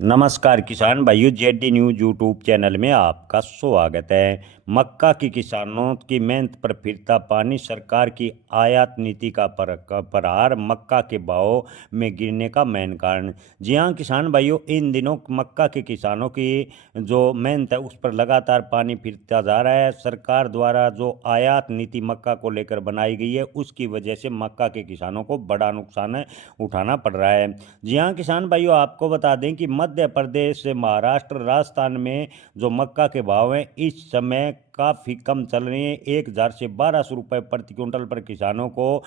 नमस्कार किसान भाइयों, जेडी न्यूज यूट्यूब चैनल में आपका स्वागत है। मक्का की किसानों की मेहनत पर फिरता पानी, सरकार की आयात नीति का प्रहार, मक्का के भाव में गिरने का मेन कारण। जी हाँ किसान भाइयों, इन दिनों मक्का के किसानों की जो मेहनत है उस पर लगातार पानी फिरता जा रहा है। सरकार द्वारा जो आयात नीति मक्का को लेकर बनाई गई है उसकी वजह से मक्का के किसानों को बड़ा नुकसान उठाना पड़ रहा है। जी हाँ किसान भाइयों, आपको बता दें कि मध्य प्रदेश से महाराष्ट्र, राजस्थान में जो मक्का के भाव हैं इस समय काफ़ी कम चल रही हैं। 1,000 से 1,200 रुपये प्रति क्विंटल पर किसानों को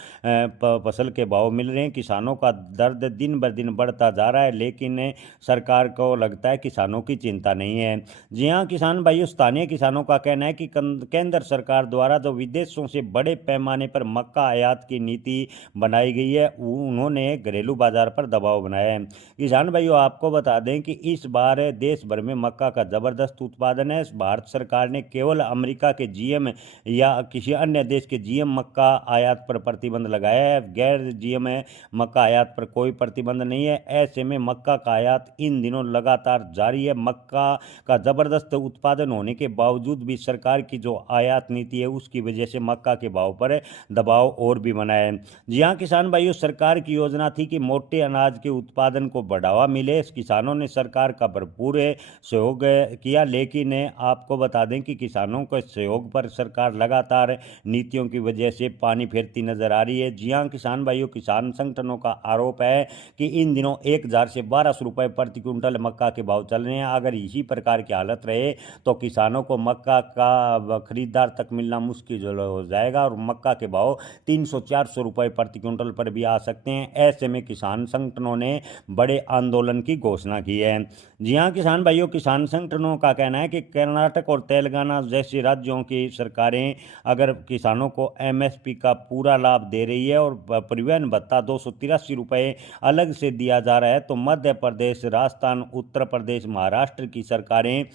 फसल के भाव मिल रहे हैं। किसानों का दर्द दिन ब दिन बढ़ता जा रहा है, लेकिन सरकार को लगता है किसानों की चिंता नहीं है। जी हाँ किसान भाइयों, स्थानीय किसानों का कहना है कि केंद्र सरकार द्वारा जो विदेशों से बड़े पैमाने पर मक्का आयात की नीति बनाई गई है उन्होंने घरेलू बाजार पर दबाव बनाया है। किसान भाइयों, आपको बता दें कि इस बार देश भर में मक्का का जबरदस्त उत्पादन है। भारत सरकार ने केवल अमेरिका के जीएम या किसी अन्य देश के जीएम मक्का आयात पर प्रतिबंध लगाया है। गैर जीएम मक्का आयात पर कोई प्रतिबंध नहीं है। ऐसे में मक्का का आयात इन दिनों लगातार जारी है। मक्का का जबरदस्त उत्पादन होने के बावजूद भी सरकार की जो आयात नीति है उसकी वजह से मक्का के भाव पर दबाव और भी बना है। जी हाँ किसान भाइयों, सरकार की योजना थी कि मोटे अनाज के उत्पादन को बढ़ावा मिले। किसानों ने सरकार का भरपूर सहयोग किया, लेकिन आपको बता दें कि किसानों के सहयोग पर सरकार लगातार नीतियों की वजह से पानी फेरती नजर आ रही है। जी हाँ किसान भाइयों, किसान संगठनों का आरोप है कि इन दिनों 1,000 से 1,200 रुपये प्रति क्विंटल मक्का के भाव चल रहे हैं। अगर इसी प्रकार की हालत रहे तो किसानों को मक्का का खरीदार तक मिलना मुश्किल हो जाएगा और मक्का के भाव 300-400 रुपये प्रति क्विंटल पर भी आ सकते हैं। ऐसे में किसान संगठनों ने बड़े आंदोलन की घोषणा की है। जी हाँ किसान भाइयों, किसान संगठनों का कहना है कि कर्नाटक और तेलंगाना जैसे राज्यों की सरकारें अगर किसानों को एमएसपी का पूरा लाभ दे रही है और परिवहन भत्ता 283 रुपये अलग से दिया जा रहा है, तो मध्य प्रदेश, राजस्थान, उत्तर प्रदेश, महाराष्ट्र की सरकारें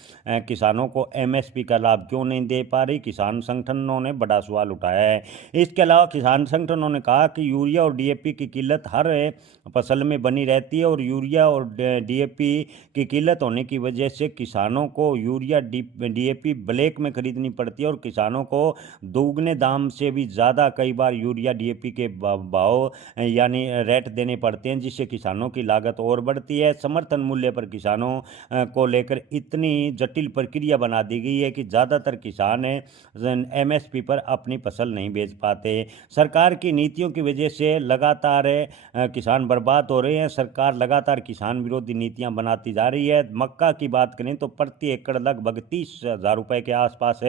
किसानों को एमएसपी का लाभ क्यों नहीं दे पा रही। किसान संगठनों ने बड़ा सवाल उठाया है। इसके अलावा किसान संगठनों ने कहा कि यूरिया और डीएपी की किल्लत हर फसल में बनी रहती है और यूरिया और डीएपी की किल्लत होने की वजह से किसानों को यूरिया डीएपी ब्लैक में खरीदनी पड़ती है और किसानों को दोगुने दाम से भी ज़्यादा कई बार यूरिया डीएपी के भाव यानी रेट देने पड़ते हैं, जिससे किसानों की लागत और बढ़ती है। समर्थन मूल्य पर किसानों को लेकर इतनी जटिल प्रक्रिया बना दी गई है कि ज़्यादातर किसान एमएसपी पर अपनी फसल नहीं बेच पाते। सरकार की नीतियों की वजह से लगातार किसान बर्बाद हो रहे हैं। सरकार लगातार किसान विरोधी नीतियां बनाती जा रही है। मक्का की बात करें तो प्रति एकड़ लगभग 30,000 रुपये के आसपास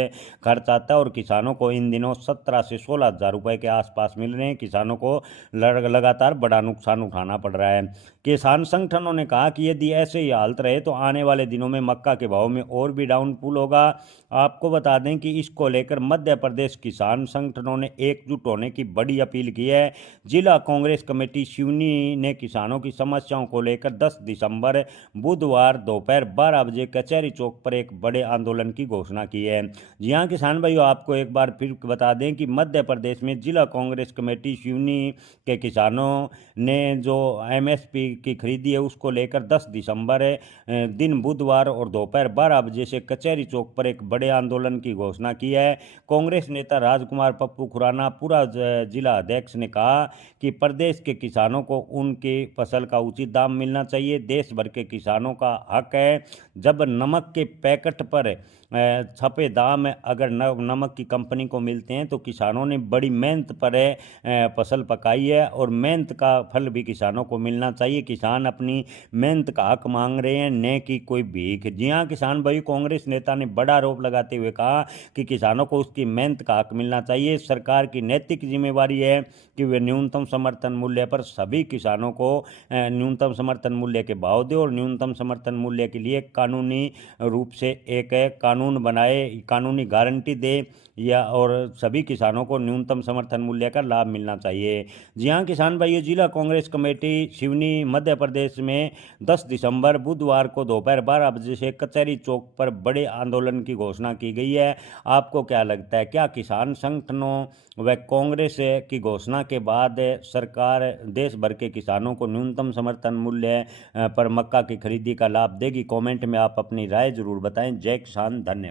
खर्च आता है और किसानों को इन दिनों 17 से 16,000 रुपये के आसपास मिल रहे हैं। किसानों को लगातार बड़ा नुकसान उठाना पड़ रहा है। किसान संगठनों ने कहा कि यदि ऐसे ही हालत रहे तो आने वाले दिनों में मक्का के भाव में और भी डाउनफॉल होगा। आपको बता दें कि इसको लेकर मध्य प्रदेश किसान संगठनों ने एकजुट होने की बड़ी अपील की है। जिला कांग्रेस कमेटी सिवनी ने किसानों की समस्याओं को लेकर 10 दिसंबर बुधवार दोपहर 12 बजे कचहरी चौक पर एक बड़े आंदोलन की घोषणा की है। जी हाँ किसान भाइयों, आपको एक बार फिर बता दें कि मध्य प्रदेश में जिला कांग्रेस कमेटी सिवनी के किसानों ने जो एमएसपी की खरीदी है उसको लेकर 10 दिसंबर दिन बुधवार और दोपहर 12 बजे से कचहरी चौक पर एक बड़े आंदोलन की घोषणा की है। कांग्रेस नेता राजकुमार पप्पू खुराना पूरा जिला अध्यक्ष ने कहा कि प्रदेश के किसानों को उनके फसल का उचित दाम मिलना चाहिए। देश भर के किसानों का हक है। जब नमक के पैकेट पर छपे दाम अगर नमक की कंपनी को मिलते हैं तो किसानों ने बड़ी मेहनत पर फसल पकाई है और मेहनत का फल भी किसानों को मिलना चाहिए। किसान अपनी मेहनत का हक मांग रहे हैं, न कि कोई भीख। जी हाँ किसान भाई, कांग्रेस नेता ने बड़ा आरोप लगाते हुए कहा कि किसानों को उसकी मेहनत का हक मिलना चाहिए। सरकार की नैतिक जिम्मेवारी है कि वे न्यूनतम समर्थन मूल्य पर सभी किसानों को न्यूनतम समर्थन मूल्य के भाव दे और न्यूनतम समर्थन मूल्य के लिए कानूनी रूप से एक कानून बनाए। कानूनी गारंटी दे या और सभी किसानों को न्यूनतम समर्थन मूल्य का लाभ मिलना चाहिए। जी हाँ किसान भाइयों, जिला कांग्रेस कमेटी सिवनी मध्य प्रदेश में 10 दिसंबर बुधवार को दोपहर 12 बजे से कचहरी चौक पर बड़े आंदोलन की घोषणा की गई है। आपको क्या लगता है, क्या किसान संगठनों व कांग्रेस की घोषणा के बाद सरकार देश भर के किसानों को न्यूनतम समर्थन मूल्य पर मक्का की खरीदी का लाभ देगी? कमेंट में आप अपनी राय जरूर बताएं। जय किसान, धन्यवाद।